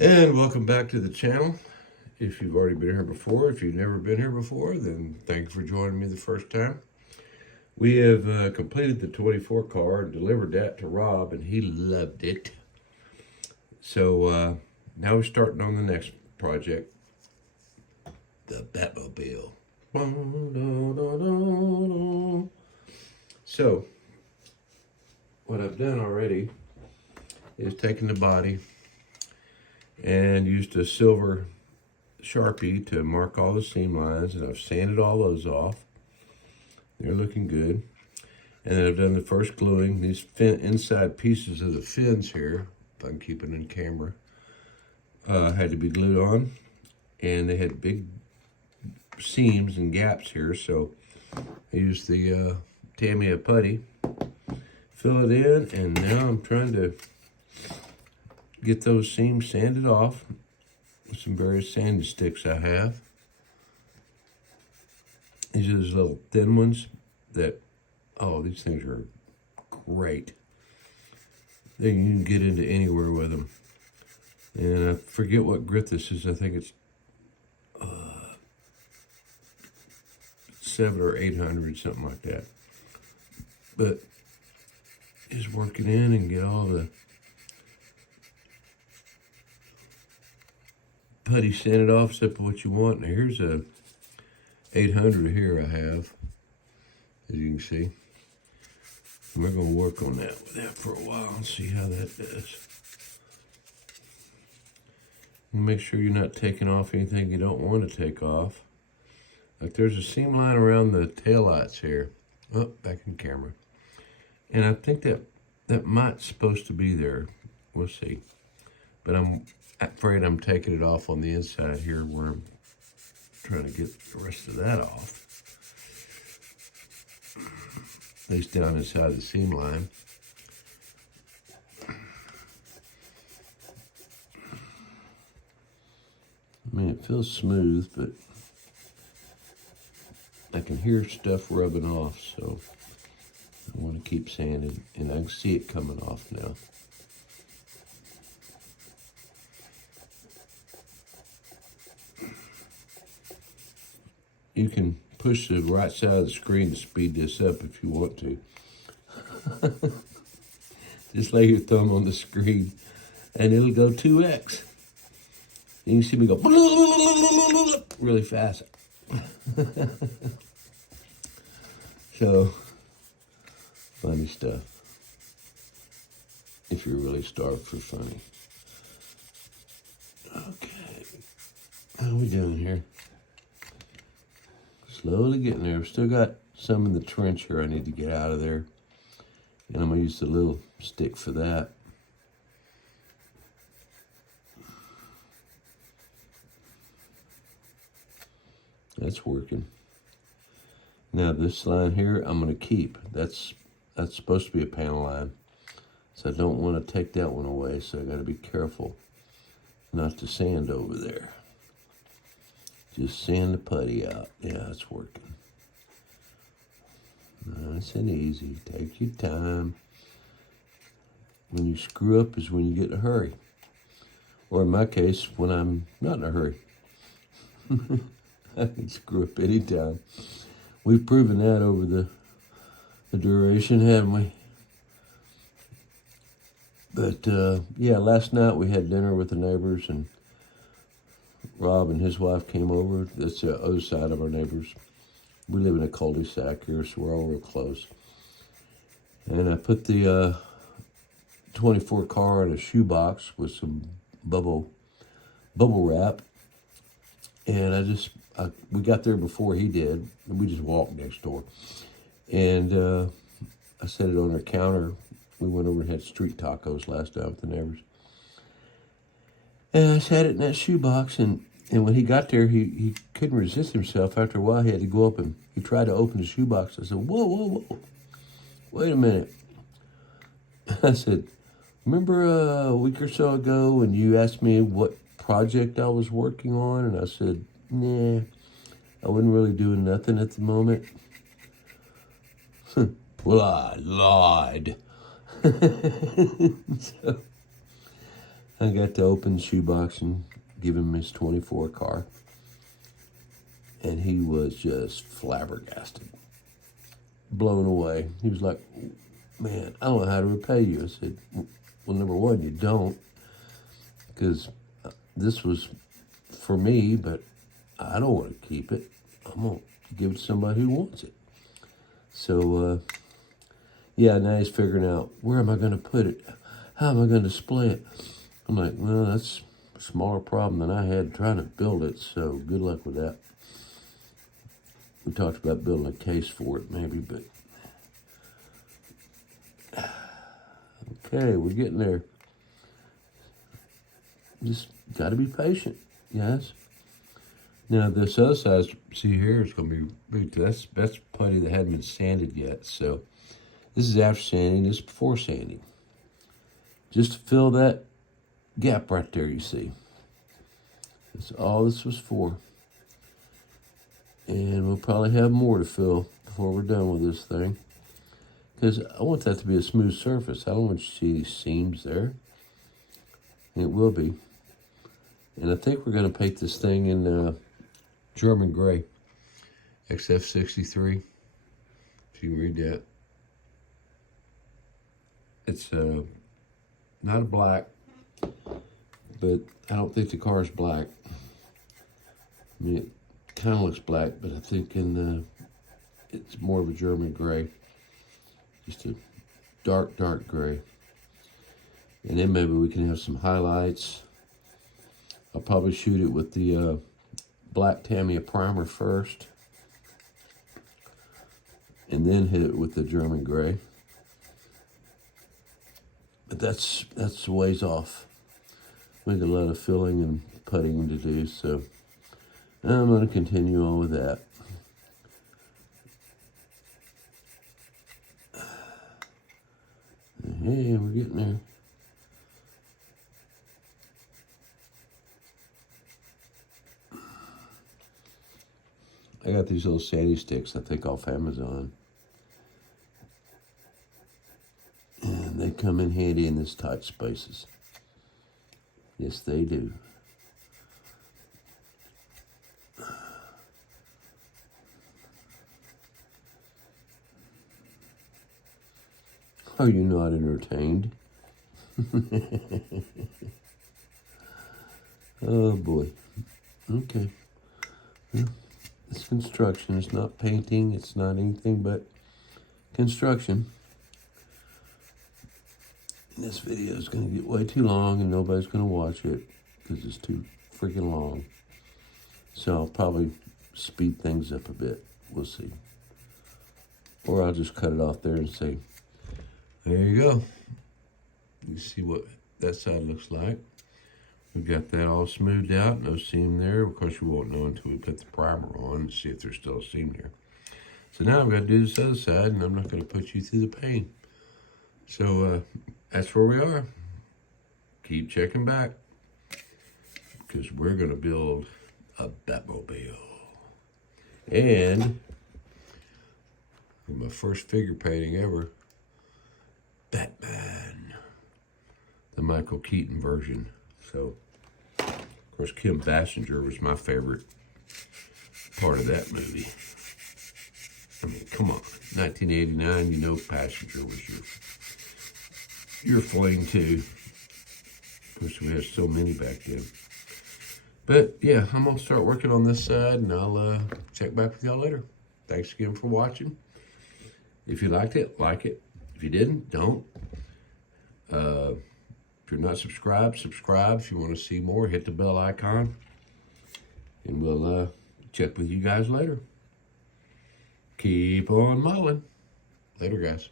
And welcome back to the channel. If you've already been here before, if you've never been here before, then thank you for joining me the first time. We have completed the 24 car and delivered that to Rob, and he loved it. So now we're starting on the next project, the Batmobile. So what I've done already is taken the body and used a silver Sharpie to mark all the seam lines, and I've sanded all those off. They're looking good. And then I've done the first gluing. These inside pieces of the fins here, if I can keep it in camera, had to be glued on, and they had big seams and gaps here, so I used the Tamiya Putty, fill it in, and now I'm trying to get those seams sanded off with some various sanding sticks I have. These are those little thin ones that, oh, these things are great. You can get into anywhere with them. And I forget what grit this is. I think it's 700 or 800, something like that. But just work it in and get all the putty sanded off, except what you want. Now here's a 800 here I have, as you can see. And we're going to work on that with that for a while and see how that does. And make sure you're not taking off anything you don't want to take off. Like there's a seam line around the taillights here. Oh, back in camera. And I think that might supposed to be there. We'll see. But I'm afraid I'm taking it off on the inside here where I'm trying to get the rest of that off. At least down inside the seam line. I mean, it feels smooth, but I can hear stuff rubbing off, so I want to keep sanding, and I can see it coming off now. You can push the right side of the screen to speed this up if you want to. Just lay your thumb on the screen and it'll go 2x. You can see me go really fast. So, funny stuff. If you're really starved for funny. Okay. How are we doing here? Slowly getting there. I've still got some in the trench here I need to get out of there. And I'm going to use the little stick for that. That's working. Now this line here I'm going to keep. That's supposed to be a panel line. So I don't want to take that one away. So I got to be careful not to sand over there. Just sand the putty out. Yeah, it's working. Nice and easy. Take your time. When you screw up is when you get in a hurry. Or in my case, when I'm not in a hurry. I can screw up anytime. We've proven that over the duration, haven't we? But, yeah, last night we had dinner with the neighbors, and Rob and his wife came over. That's the other side of our neighbors. We live in a cul-de-sac here, so we're all real close. And I put the 24 car in a shoebox with some bubble wrap. And we got there before he did. We just walked next door. And I set it on our counter. We went over and had street tacos last night with the neighbors. And I sat it in that shoebox, and when he got there, he couldn't resist himself. After a while, he had to go up and he tried to open the shoebox. I said, whoa, wait a minute. I said, remember a week or so ago when you asked me what project I was working on? And I said, nah, I wasn't really doing nothing at the moment. Well, I lied. So I got to open the shoebox and give him his 24 car. And he was just flabbergasted, blown away. He was like, man, I don't know how to repay you. I said, well, number one, you don't, because this was for me, but I don't want to keep it. I'm going to give it to somebody who wants it. So, yeah, now he's figuring out, where am I going to put it? How am I going to display it? I'm like, well, that's a smaller problem than I had trying to build it, so good luck with that. We talked about building a case for it, maybe, but... Okay, we're getting there. Just got to be patient, guys. Now, this other side, see here, is going to be big. That's putty that hadn't been sanded yet. So, this is after sanding, this is before sanding. Just to fill that gap right there, you see. That's all this was for. And we'll probably have more to fill before we're done with this thing. Because I want that to be a smooth surface. I don't want you to see these seams there. And it will be. And I think we're going to paint this thing in German gray. XF63. If you can read that. It's not a black, but I don't think the car is black. I mean, it kind of looks black, but I think it's more of a German gray. Just a dark, dark gray. And then maybe we can have some highlights. I'll probably shoot it with the black Tamiya primer first. And then hit it with the German gray. But that's a ways off. We got a lot of filling and putting to do, so I'm going to continue on with that. Hey, we're getting there. I got these little sandy sticks, I think, off Amazon. And they come in handy in this tight spaces. Yes, they do. Are you not entertained? Oh boy. Okay. Yeah. It's construction. It's not painting. It's not anything but construction. And this video is going to get way too long and nobody's going to watch it because it's too freaking long. So I'll probably speed things up a bit. We'll see. Or I'll just cut it off there and say, there you go. You see what that side looks like. We've got that all smoothed out, no seam there. Of course, we won't know until we put the primer on and see if there's still a seam there. So now I've got to do this other side, and I'm not going to put you through the pain. So that's where we are. Keep checking back, because we're going to build a Batmobile. And my first figure painting ever, Batman, the Michael Keaton version. So, of course, Kim Basinger was my favorite part of that movie. I mean, come on, 1989, you know Basinger was your fling too. Of course, we had so many back then. But yeah, I'm gonna start working on this side, and I'll check back with y'all later. Thanks again for watching. If you liked it, like it. If you didn't, don't. If you're not subscribed, subscribe. If you want to see more, hit the bell icon. And we'll check with you guys later. Keep on modeling. Later, guys.